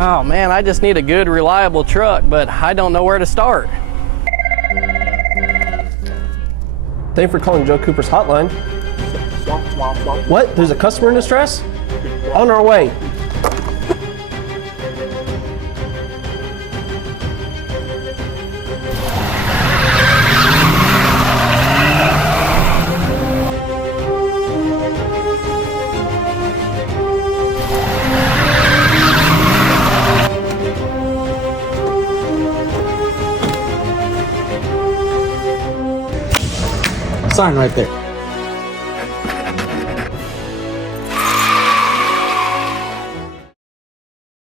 Oh man, I just need a good, reliable truck, but I don't know where to start. Thank you for calling Joe Cooper's hotline. What? There's a customer in distress? On our way. Sign right there.